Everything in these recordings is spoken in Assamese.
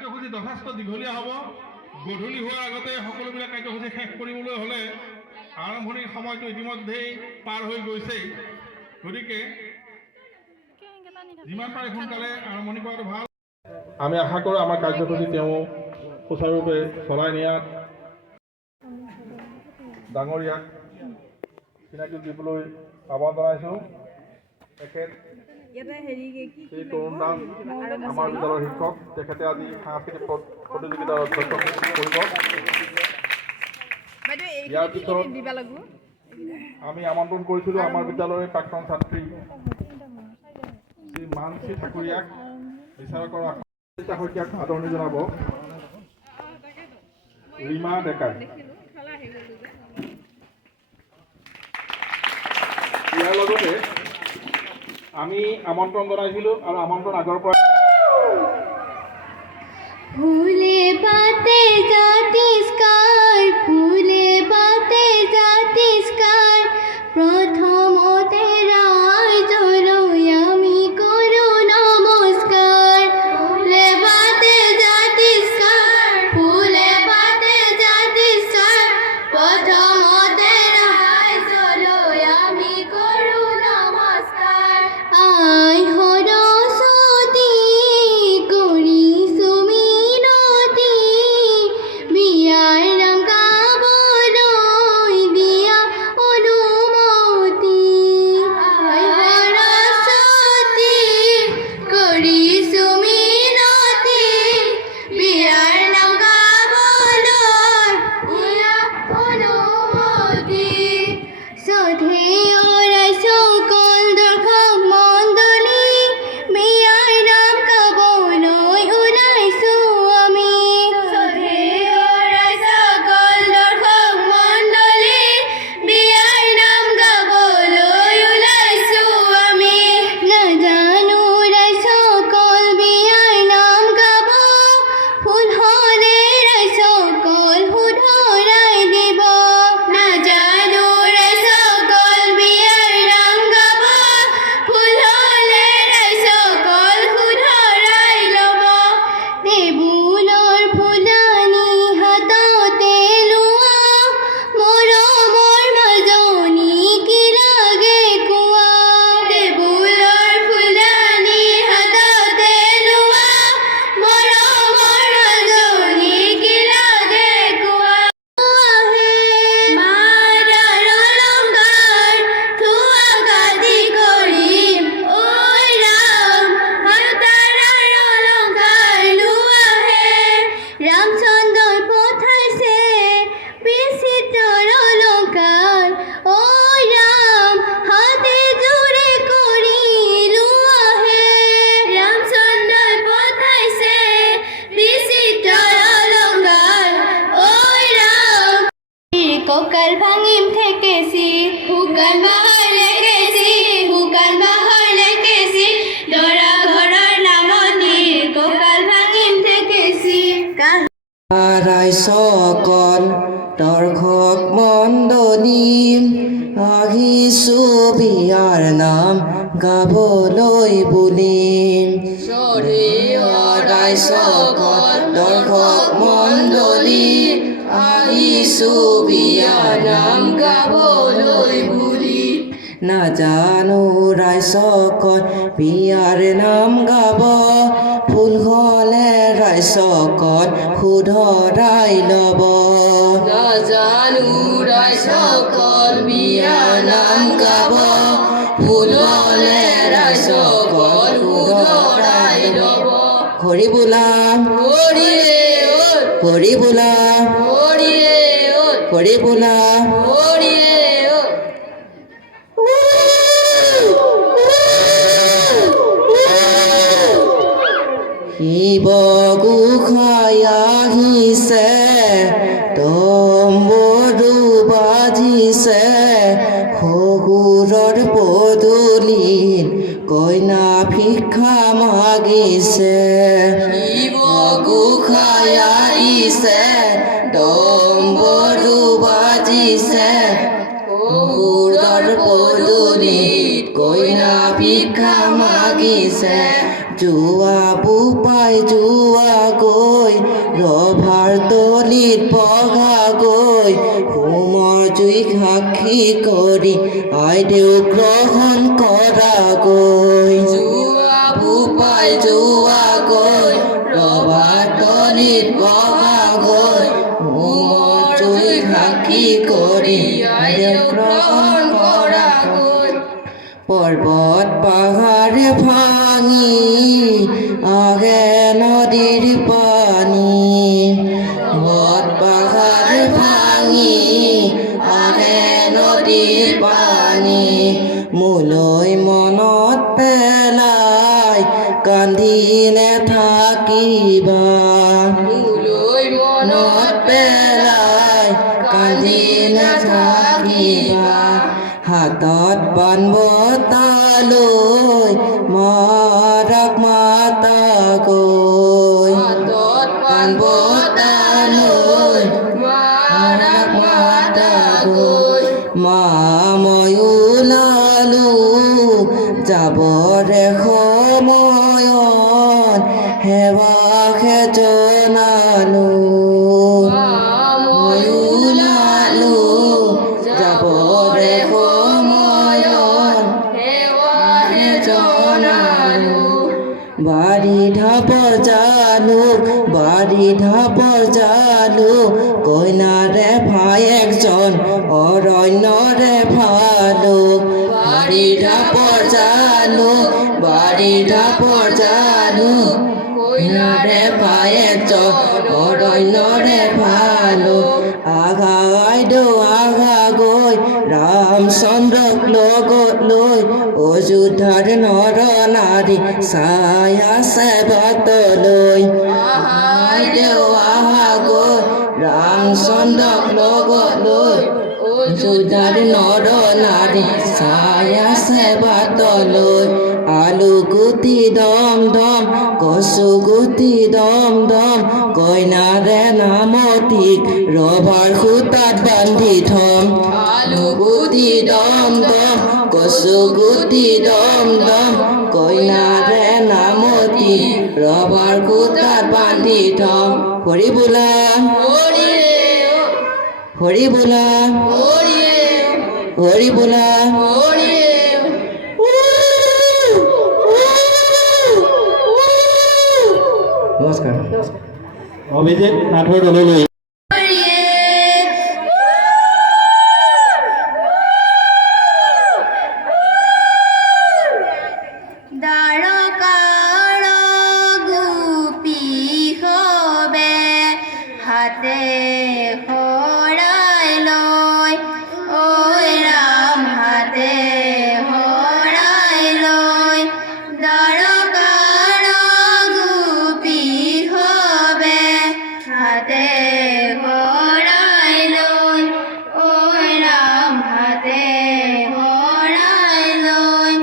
কাৰ্যসূচী যথেষ্ট দীঘলীয়া হ'ব। গধূলি হোৱাৰ আগতে সকলোবিলাক কাৰ্যসূচী শেষ কৰিবলৈ হ'লে আৰম্ভণিৰ সময়টো ইতিমধ্যেই পাৰ হৈ গৈছেই। গতিকে যিমান পাৰে সোনকালে আৰম্ভণি কৰাটো ভাল। আমি আশা কৰোঁ আমাৰ কাৰ্যসূচী তেওঁ সুচাৰুৰূপে চলাই নিয়াত ডাঙৰীয়াক চিনাকি দিবলৈ আহ্বান জনাইছোঁ। তেখেত শ্ৰী তৰুণ দাস আমাৰ বিদ্যালয়ৰ শিক্ষক। তেখেতে আজি সাংস্কৃতিক প্ৰতিযোগিতাৰ অধ্যক্ষ কৰিব। ইয়াৰ পিছত আমি আমন্ত্ৰণ কৰিছিলোঁ আমাৰ বিদ্যালয়ৰ প্ৰাক্তন ছাত্ৰী শ্ৰী মানসী ঠাকুৰীয়াক বিচাৰকৰ শইকীয়াক আদৰণি জনাব। ৰীমা ডেকাই। ইয়াৰ লগতে আমি আমন্ত্ৰণ জনাইছিলোঁ আৰু আমন্ত্ৰণ আগৰ পৰা ফুলে পাতে জাতিষ্কাৰ, ফুলে পাতে জাতিষ্কাৰ, প্ৰথমতে ৰাইজলৈ আমি কৰোঁ নমস্কাৰ। ফুলে পাতে জাতিষ্কাৰ, ফুলে পাতে জাতিষ্কাৰ, প্ৰথমতে ৰাইজলৈ আমি কৰোঁ নমস্কাৰ। আই সৰস্বতী কৰিছোঁ মিনতি, বিয়াৰ নাম গাবলৈ দিয়া অনুমতি। আই সৰস্বতী কৰিছোঁ মিনতি, বিয়াৰ নাম গাবলৈ দিয়া অনুমতি। শ্ৰদ্ধেয় সকল দৰ্শক মণ্ডলী, বিয়াৰ নাম গাবলৈ ওলাইছোঁ আমি। শ্ৰদ্ধেয় সকল দৰ্শক মণ্ডলী, বিয়াৰ নাম গাবলৈ ওলাইছোঁ আমি। নাজানো ৰাইজসকল বিয়াৰ নাম গাব, ভুল হ'লে ৰাইজসকল শুধৰাই দিব। নাজানো ৰাইজসকল বিয়াৰ নাম গাব, ভুল হ'লে ৰাইজসকল শুধৰাই ল'ব। টেবুলৰ ফুলনি হাততে লোৱা, মৰমৰ মাজনী কি লাগে কোৱা। টেবুলৰ ফুলনি হাততে লোৱা, মৰমৰ মাজনী কি লাগে কোৱা। মাৰ অলংকাৰ থোৱা গাদি কৰিম, ঐ ৰাম সীতাৰ অলংকাৰ লোৱাহে। ৰামচন্দ্ৰই পঠাইছে বিচিত্ৰ অলংকাৰ, ঐ ৰাম হাতে জোৰে কৰি লোৱাহে। ৰামচন্দ্ৰই পঠাইছে বিচিত্ৰ অলংকাৰ, ঐ ৰাম। কঁকাল ভাঙিম ঠেকেচি, শুকান বাহৰ লেকেচি, শুকান বাহৰ লেকেচি, দৰা ঘৰৰ নামনি কঁকাল ভাঙিম ঠেকেচি। ৰাইজসকল দৰ্শক মণ্ডলী, আহিছোঁ বিয়াৰ নাম গাবলৈ বুলি। শ্ৰদ্ধেয় ৰাইজসকল দৰ্শক মণ্ডলী, আহিছোঁ বিয়াৰ নাম গাবলৈ বুলি। নাজানো ৰাইজসকল বিয়াৰ নাম গাব, ভুল হ'লে ৰাইজসকল শুধৰাই ল'ব। নাজানো ৰাইজসকল বিয়াৰ নাম গাব, ভুল হ'লে ৰাইজসকল শুধৰাই ল'ব। হৰি বোলা হৰিৰে হৰি বোলা হৰিৰে হৰি বোলা হৰিৰে। শিৱ গোসাঁই আহিছে, তম্বুৰু বাজিছে, শহুৰৰ পদূলিত কইনা ভিক্ষা মাগিছে। শিৱ গোসাঁই আহিছে, তম্বুৰু বাজিছে, শহুৰৰ পদূলিত কইনা ভিক্ষা মাগিছে। মাগিছে জুৱা বোপাই জুৱাগৈ ৰভাৰ তলিত বগাগৈ হোমৰ জুইক সাক্ষী কৰি আইদেউ গ্ৰহণ কৰাগৈ জুৱা বোপাই জুৱাগৈ ৰভাৰ তলিত বগাগৈ হোমৰ জুইক সাক্ষী কৰি আইদেউ গ্ৰহণ কৰাগৈ পৰ্বত পাহাৰে ভাঙি আহে নদীৰ পানী পৰ্বত পাহাৰে ভাঙি আহে নদীৰ পানী মোলৈ মনত পেলাই কান্দি নেথাকিবা মোলৈ মনত পেলাই কান্দি নেথাকিবা হাতত পাণ বঁটা লৈ মাৰাক মাতাগৈ হাতত পাণ বঁটা লৈ মাৰাক মাতাগৈ মা মই ওলালো যাবৰে সময়ত সেৱাকে জনালো মই ওলালো যাবৰে বাড়ি ঢাপৰ জালু কইনাৰে ভায়েকজন অৰণ্যৰে ভালুক বাড়ি ঢাপৰ জালু কইনাৰে ভায়েকজন অৰণ্যৰে ভালুক আঘা আইদেউ আঘা গৈ ৰামচন্দ্ৰক লগত লৈ অযোধ্যাৰ নৰ নাৰী চাই আছে বাটলৈ আইদেউ আহা গৈ ৰামচন্দ্ৰক লগত লৈ অযোধ্যাৰ নৰ নাৰী চাই আছে বাটলৈ আলু গুটি দম দম কচু গুটি দম দম কইনাৰে নামতিক ৰভাৰ সূতাত বান্ধি থম আলু গুটি দম দম কচু গুটি দম দম কইনাৰে নামতি ৰভাৰ সূতাত বান্ধি থম হৰি বোলা হৰি বোলা হৰি বোলা নমস্কাৰ অভিজিত নাথৰ দললৈ দ্বাৰকাৰ গোপী হবে হাতে শৰাই লৈ ঐ ৰাম হাতে শৰাই লৈ দ্বাৰকাৰ গোপী হবে হাতে শৰাই লৈ ঐ ৰাম হাতে শৰাই লৈ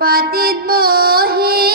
পাতিত বহি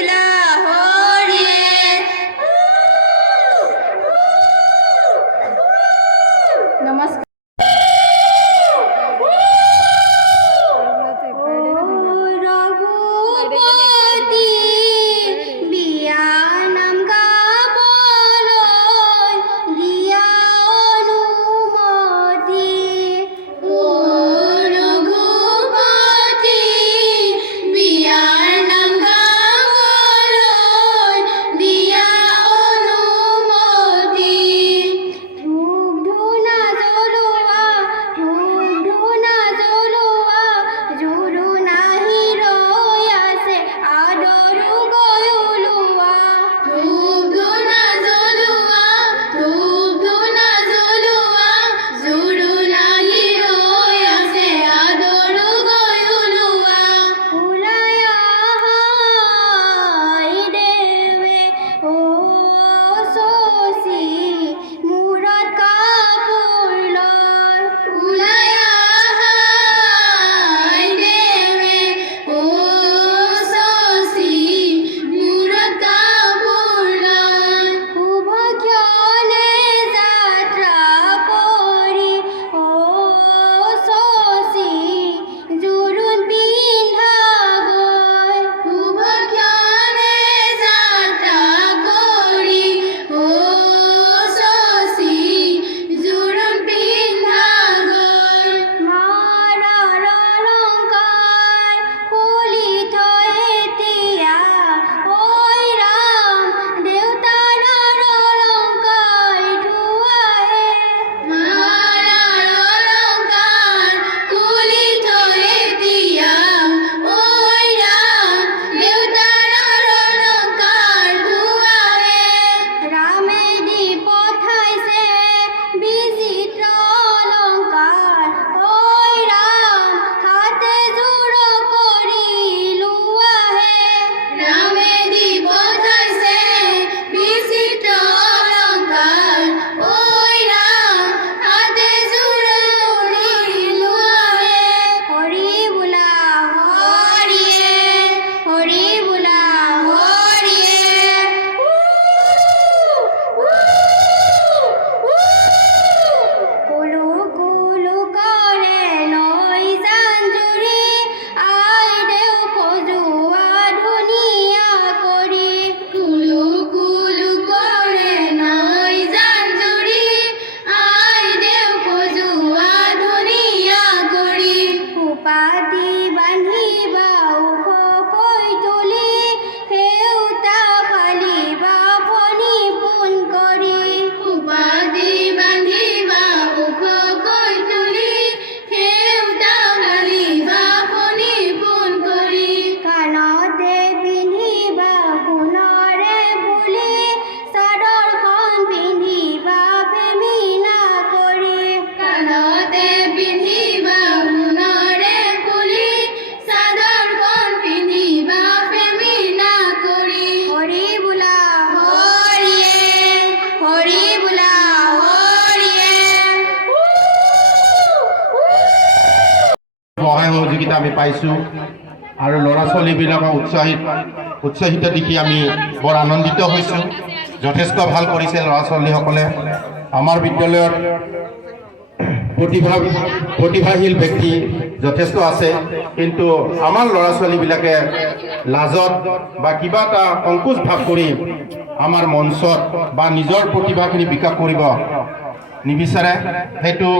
বোলা হৰিয়ে নমস্কাৰ ৰঘুপতি বিয়া নাম গাবলৈ দিয়া অনুমতি ৰঘুপতি বিয়াৰ নাম গাবলৈ দিয়া অনুমতি ধূপ ধূনা জ্বলোৱা জোৰো নাহি ৰৈ আছে আদৰো গৈ ওলোৱা ধূপ ধূনা জ্বলোৱা জোৰো নাহি ৰৈ আছে আদৰো গৈ ওলোৱা ওলাই আহাই দেৱে ও শশী মূৰত কাপোৰ লৈ ওলাই আহাই দেৱে ও শশী মূৰত কাপোৰ লৈ শুভ ক্ষণে যাত্ৰা কৰি ও শশী জোৰোণ পিন্ধা গৈ শুভ ক্ষণে যাত্ৰা কৰি ও শশী জোৰোণ পিন্ধা গৈ মাৰাৰ অলংকাৰ খুলি থৈ এতিয়া ঐ ৰাম দেউতাৰ অলংকাৰ ধুৱাহে মাৰাৰ অলংকাৰ খুলি থৈ এতিয়া ঐ ৰাম দেউতাৰ অলংকাৰ ধুৱাহে ৰামে দি পঠাইছে বিচিত্ৰ অলংকাৰ ঐ ৰাম হাতে জোৰ কৰি লোৱাহে ৰামে দি পঠাইছে বিচিত্ৰ অলংকাৰ ঐ ৰাম হাতে জোৰ কৰি লোৱাহে হৰি বোলা হৰিয়ে হৰি বোলা কুলু কুলু কৰে লৈ জাঞ্জুৰি আই দেউ খজুৱা ধুনীয়া কৰি কুলু কুলু কৰে লৈ জাঞ্জুৰি আই দেউ খজুৱা ধুনীয়া কৰি সোপাটি বান্ধিবা ওখকৈ তুলি সেউতা ফালিবা ফণি পোন কৰি সোপাটি বান্ধিবা ওখকৈ তুলি সেউতা ফালিবা ফণি পোন কৰি কাণতে পিন্ধিবা সোণৰে ফুলি চাদৰখন পিন্ধিবা বেমিনা কৰি কাণতে পিন্ধিবা সোণৰে ফুলি চাদৰখন পিন্ধিবা বেমিনা কৰি হৰি বোলা হৰিয়ে হৰি বোলা হৰিয়ে সহায় সহযোগিতা আমি পাইছোঁ আৰু ল'ৰা ছোৱালীবিলাকক উৎসাহিত দেখি আমি বৰ আনন্দিত হৈছোঁ। যথেষ্ট ভাল কৰিছে ল'ৰা ছোৱালীসকলে। আমাৰ বিদ্যালয়ত প্ৰতিভাশীল ব্যক্তি যথেষ্ট আছে, কিন্তু আমাৰ ল'ৰা ছোৱালীবিলাকে লাজত বা কিবা এটা সংকোচ ভাৱ কৰি আমাৰ মঞ্চত বা নিজৰ প্ৰতিভাখিনি বিকাশ কৰিব নিবিচাৰে। সেইটো